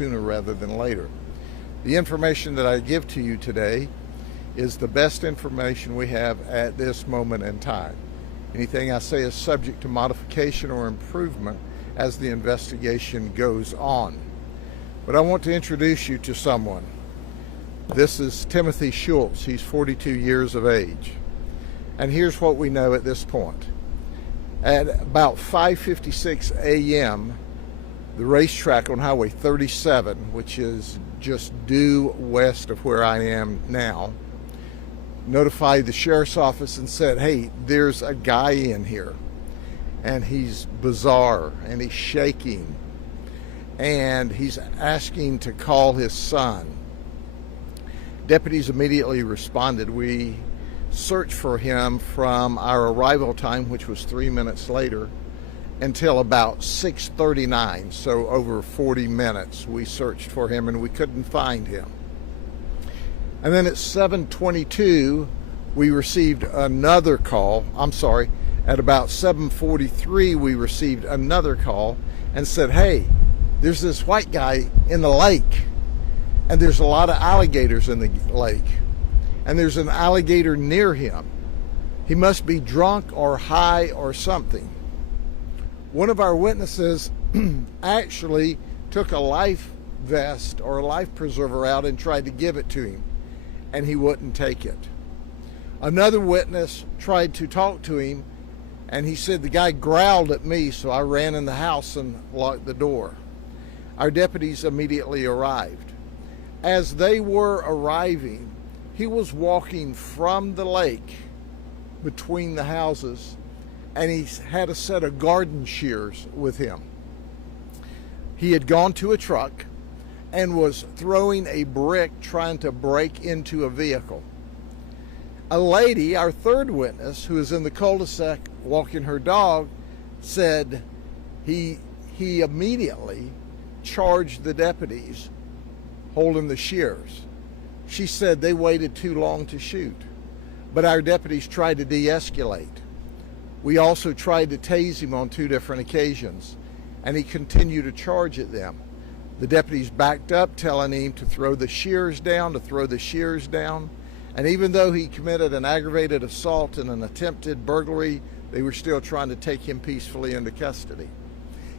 sooner rather than later. The information that I give to you today is the best information we have at this moment in time. Anything I say is subject to modification or improvement as the investigation goes on. But I want to introduce you to someone. This is Timothy Schultz. He's 42 years of age. And here's what we know at this point. At about 5:56 a.m., the racetrack on Highway 37, which is just due west of where I am now, notified the sheriff's office and said, hey, there's a guy in here, and he's bizarre, and he's shaking, and he's asking to call his son. Deputies immediately responded. We searched for him from our arrival time, which was 3 minutes later, until about 6:39, so over 40 minutes we searched for him and we couldn't find him. And then at 7:22 we received another call. At about 7:43 we received another call and said, hey, there's this white guy in the lake, and there's a lot of alligators in the lake, and there's an alligator near him. He must be drunk or high or something. One of our witnesses actually took a life vest or a life preserver out and tried to give it to him, and he wouldn't take it. Another witness tried to talk to him, and he said the guy growled at me, so I ran in the house and locked the door. Our deputies immediately arrived. As they were arriving, he was walking from the lake between the houses, and he had a set of garden shears with him. He had gone to a truck and was throwing a brick trying to break into a vehicle. A lady, our third witness, who is in the cul-de-sac walking her dog, said he immediately charged the deputies holding the shears. She said they waited too long to shoot, but our deputies tried to de-escalate. We also tried to tase him on 2 different occasions, and he continued to charge at them. The deputies backed up, telling him to throw the shears down, and even though he committed an aggravated assault and an attempted burglary, they were still trying to take him peacefully into custody.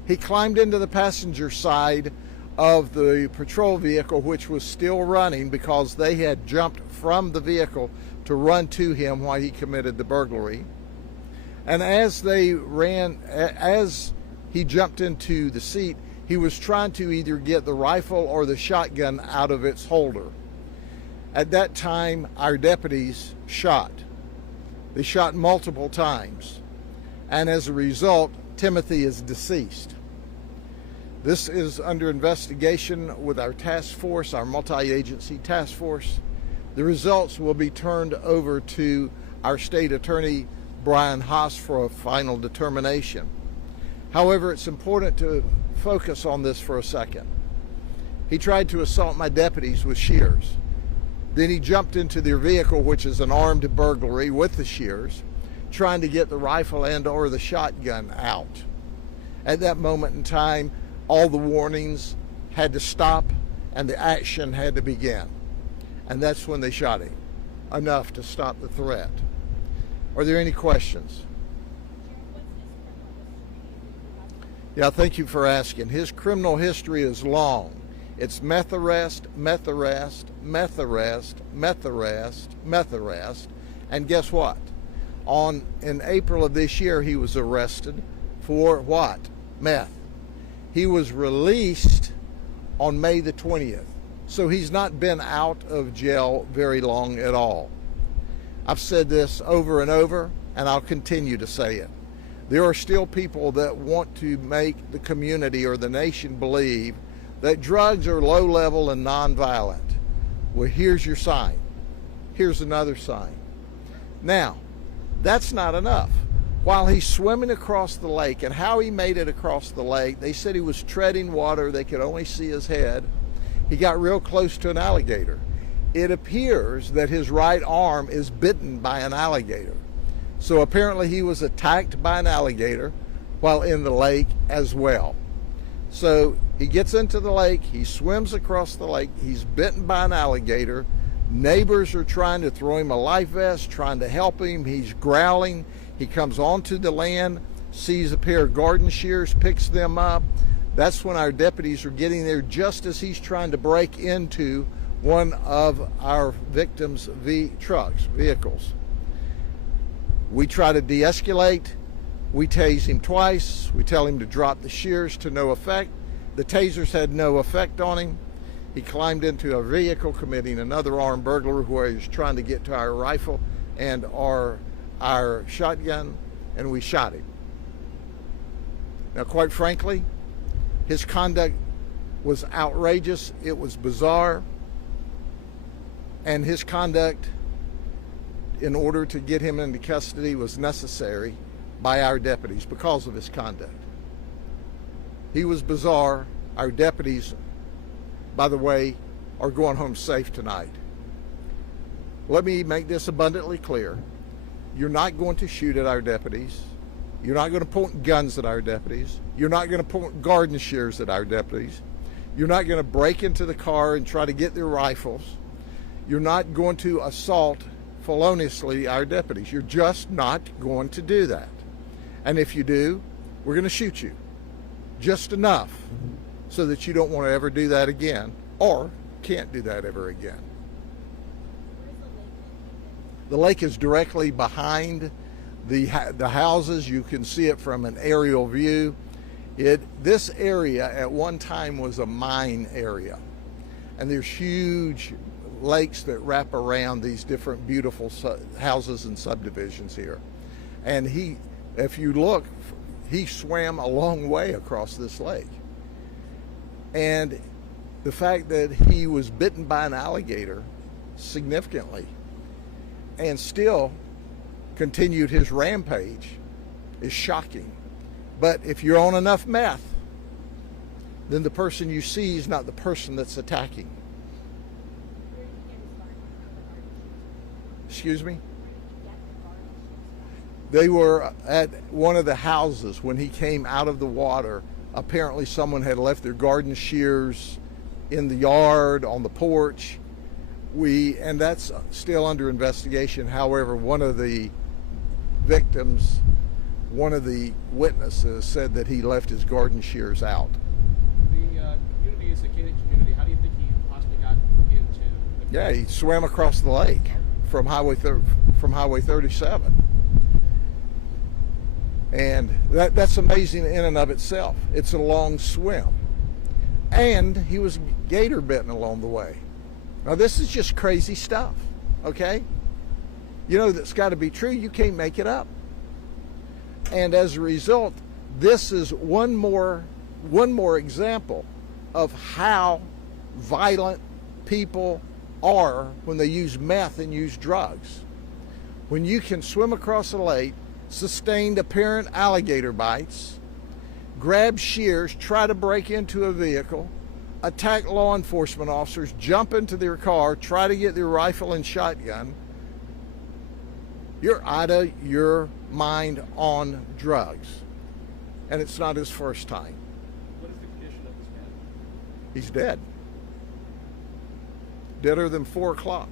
He climbed into the passenger side of the patrol vehicle, which was still running because they had jumped from the vehicle to run to him while he committed the burglary. And as he jumped into the seat, he was trying to either get the rifle or the shotgun out of its holder. At that time, our deputies shot. They shot multiple times. And as a result, Timothy is deceased. This is under investigation with our task force, our multi-agency task force. The results will be turned over to our state attorney, Brian Haas, for a final determination. However, it's important to focus on this for a second. He tried to assault my deputies with shears. Then he jumped into their vehicle, which is an armed burglary with the shears, trying to get the rifle and or the shotgun out. At that moment in time, all the warnings had to stop and the action had to begin. And that's when they shot him, enough to stop the threat. Are there any questions? Yeah, thank you for asking. His criminal history is long. It's meth arrest, meth arrest, meth arrest, meth arrest, meth arrest. And guess what? In April of this year, he was arrested for what? Meth. He was released on May the 20th. So he's not been out of jail very long at all. I've said this over and over, and I'll continue to say it. There are still people that want to make the community or the nation believe that drugs are low level and nonviolent. Well, here's your sign. Here's another sign. Now, that's not enough. While he's swimming across the lake, and how he made it across the lake, they said he was treading water. They could only see his head. He got real close to an alligator. It appears that his right arm is bitten by an alligator. So apparently he was attacked by an alligator while in the lake as well. So He gets into the lake, he swims across the lake, he's bitten by an alligator. Neighbors are trying to throw him a life vest, trying to help him. He's growling. He comes onto the land, sees a pair of garden shears, picks them up. That's when our deputies are getting there just as he's trying to break into one of our victims' vehicles. We try to de-escalate. We tase him twice. We tell him to drop the shears, to no effect. The tasers had no effect on him. He climbed into a vehicle committing another armed burglary where he was trying to get to our rifle and our shotgun, and we shot him. Now, quite frankly, his conduct was outrageous. It was bizarre. And his conduct, in order to get him into custody, was necessary by our deputies because of his conduct. He was bizarre. Our deputies, by the way, are going home safe tonight. Let me make this abundantly clear. You're not going to shoot at our deputies. You're not going to point guns at our deputies. You're not going to point garden shears at our deputies. You're not going to break into the car and try to get their rifles. You're not going to assault feloniously our deputies. You're just not going to do that. And if you do, we're going to shoot you. Just enough so that you don't want to ever do that again, or can't do that ever again. The lake is directly behind the houses. You can see it from an aerial view. This area at one time was a mine area, and there's huge lakes that wrap around these different beautiful houses and subdivisions here. And if you look, he swam a long way across this lake. And the fact that he was bitten by an alligator significantly and still continued his rampage is shocking. But if you're on enough meth, then the person you see is not the person that's attacking. Excuse me? They were at one of the houses when he came out of the water. Apparently someone had left their garden shears in the yard, on the porch. And that's still under investigation. However, one of the victims, one of the witnesses, said that he left his garden shears out. The community is a gated community. How do you think he possibly got into the... Yeah, he swam across the lake from Highway 37. And that's amazing in and of itself. It's a long swim. And he was gator bitten along the way. Now this is just crazy stuff, okay? You know that's got to be true. You can't make it up. And as a result, this is one more example of how violent people are when they use meth and use drugs. When you can swim across a lake, sustained apparent alligator bites, grab shears, try to break into a vehicle, attack law enforcement officers, jump into their car, try to get their rifle and shotgun, you're out of your mind on drugs. And it's not his first time. What is the condition of this man? He's dead. Deader than 4 o'clock.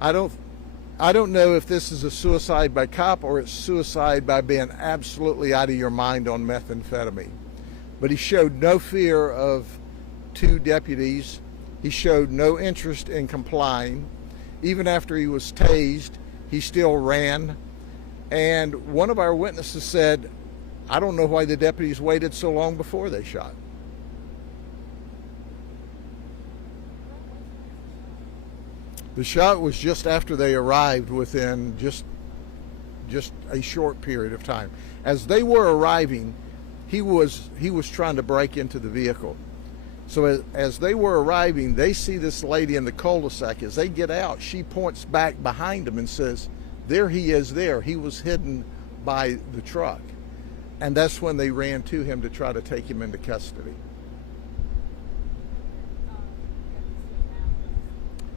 I don't know if this is a suicide by cop or it's suicide by being absolutely out of your mind on methamphetamine. But he showed no fear of 2 deputies. He showed no interest in complying. Even after he was tased, he still ran. And one of our witnesses said, I don't know why the deputies waited so long before they shot. The shot was just after they arrived, within just a short period of time. As they were arriving, he was trying to break into the vehicle. So as they were arriving, they see this lady in the cul-de-sac. As they get out, she points back behind him and says, there he is there. He was hidden by the truck. And that's when they ran to him to try to take him into custody.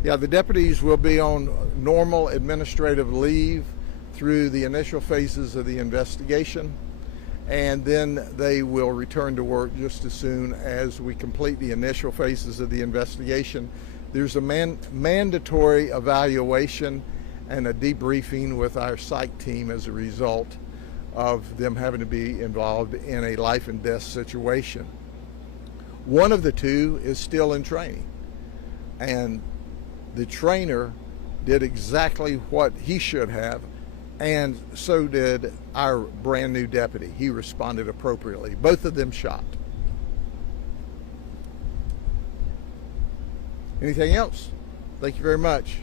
Yeah, the deputies will be on normal administrative leave through the initial phases of the investigation, and then they will return to work just as soon as we complete the initial phases of the investigation. There's a mandatory evaluation and a debriefing with our psych team as a result of them having to be involved in a life and death situation. One of the two is still in training, and the trainer did exactly what he should have, and so did our brand new deputy. He responded appropriately. Both of them shot. Anything else? Thank you very much.